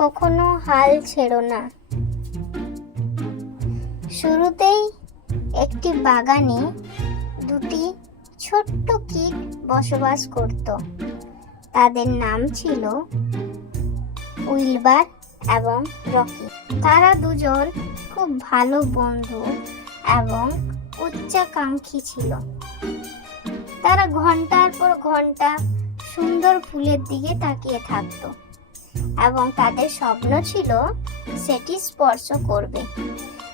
কখনো হাল ছেড়ো না। শুরুতেই একটি বাগানে দুটি ছোট্ট কীট বসবাস করত। তাদের নাম ছিল উইলবার এবং রকি। তারা দুজন খুব ভালো বন্ধু এবং উচ্চাকাঙ্ক্ষী ছিল। তারা ঘন্টার পর ঘন্টা সুন্দর ফুলের দিকে তাকিয়ে থাকতো এবং তাদের স্বপ্ন ছিল সেটি স্পর্শ করবে।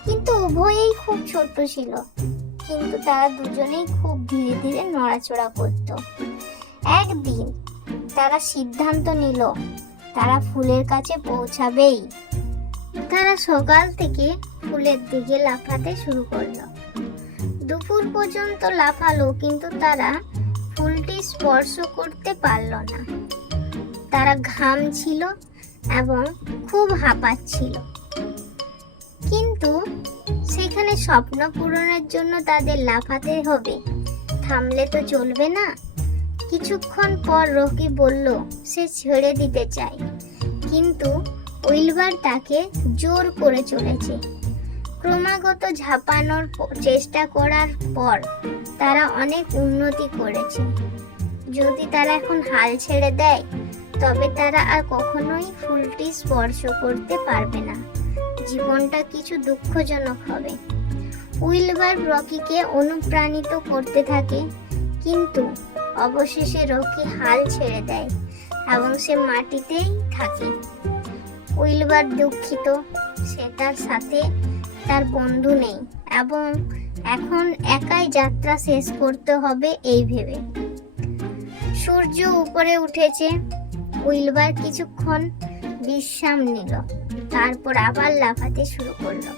কিন্তু উভয়েই খুব ছোট ছিল, কিন্তু তারা দুজনেই খুব ধীরে ধীরে নড়াচড়া করত। একদিন তারা সিদ্ধান্ত নিল তারা ফুলের কাছে পৌঁছাবেই। তারা সকাল থেকে ফুলের দিকে লাফাতে শুরু করলো। দুপুর পর্যন্ত লাফালো, কিন্তু তারা ফুলটি স্পর্শ করতে পারল না। তারা ঘামছিল এবং খুব হাঁপাচ্ছিল। কিন্তু সেখানে স্বপ্ন পূরণের জন্য তাদের লাফাতে হবে, থামলে তো চলবে না। কিছুক্ষণ পর রকি বলল সে ছেড়ে দিতে চায়, কিন্তু উইলবার তাকে জোর করে চলেছে। ক্রমাগত ঝাঁপানোর চেষ্টা করার পর তারা অনেক উন্নতি করেছে। যদি তারা এখন হাল ছেড়ে দেয় তবে তারা আর কখনোই ফুলটি স্পর্শ করতে পারবে না। জীবনটা কিছু দুঃখজনক হবে। উইলবার রকিকে অনুপ্রাণিত করতে থাকে, কিন্তু অবশেষে রকি হাল ছেড়ে দেয় এবং সে মাটিতেই থাকে। উইলবার দুঃখিত, সে তার সাথে তার বন্ধু নেই এবং এখন একাই যাত্রা শেষ করতে হবে এই ভেবে। সূর্য উপরে উঠেছে। উইলবার কিছুক্ষণ বিশ্রাম নিল, তারপর আবার লাফাতে শুরু করলো।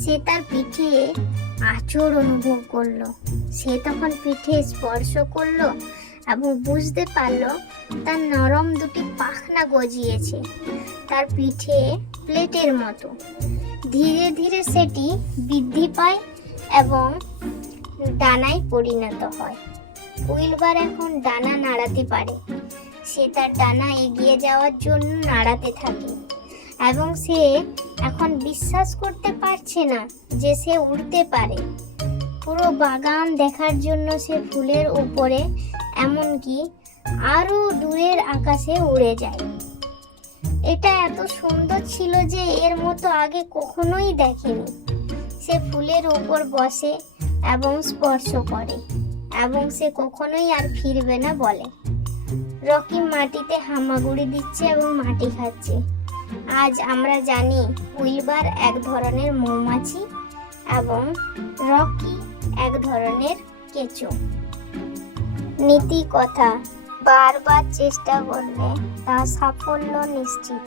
সে তার পিঠে আঁচড় অনুভব করলো। সে তখন পিঠে স্পর্শ করলো এবং বুঝতে পারলো তার নরম দুটি পাখনা গজিয়েছে তার পিঠে প্লেটের মতো। ধীরে ধীরে সেটি বৃদ্ধি পায় এবং ডানায় পরিণত হয়। উইলবার এখন ডানা নাড়াতে পারে। সে তার ডানা এগিয়ে যাওয়ার জন্য নাড়াতে থাকে এবং সে এখন বিশ্বাস করতে পারছে না যে সে উড়তে পারে। পুরো বাগান দেখার জন্য সে ফুলের উপরে, এমনকি আরো দূরের আকাশে উড়ে যায়। এটা এত সুন্দর ছিল যে এর মতো আগে কখনোই দেখেনি। সে ফুলের উপর বসে এবং স্পর্শ করে এবং সে কখনোই আর ফিরবে না বলে। রকি মাটিতে হামাগুড়ি দিচ্ছে এবং মাটি খাচ্ছে। আজ আমরা জানি উইলবার এক ধরনের মৌমাছি এবং রকি এক ধরনের কেঁচো। নীতি কথা, বারবার চেষ্টা করলে তা সাফল্য নিশ্চিত।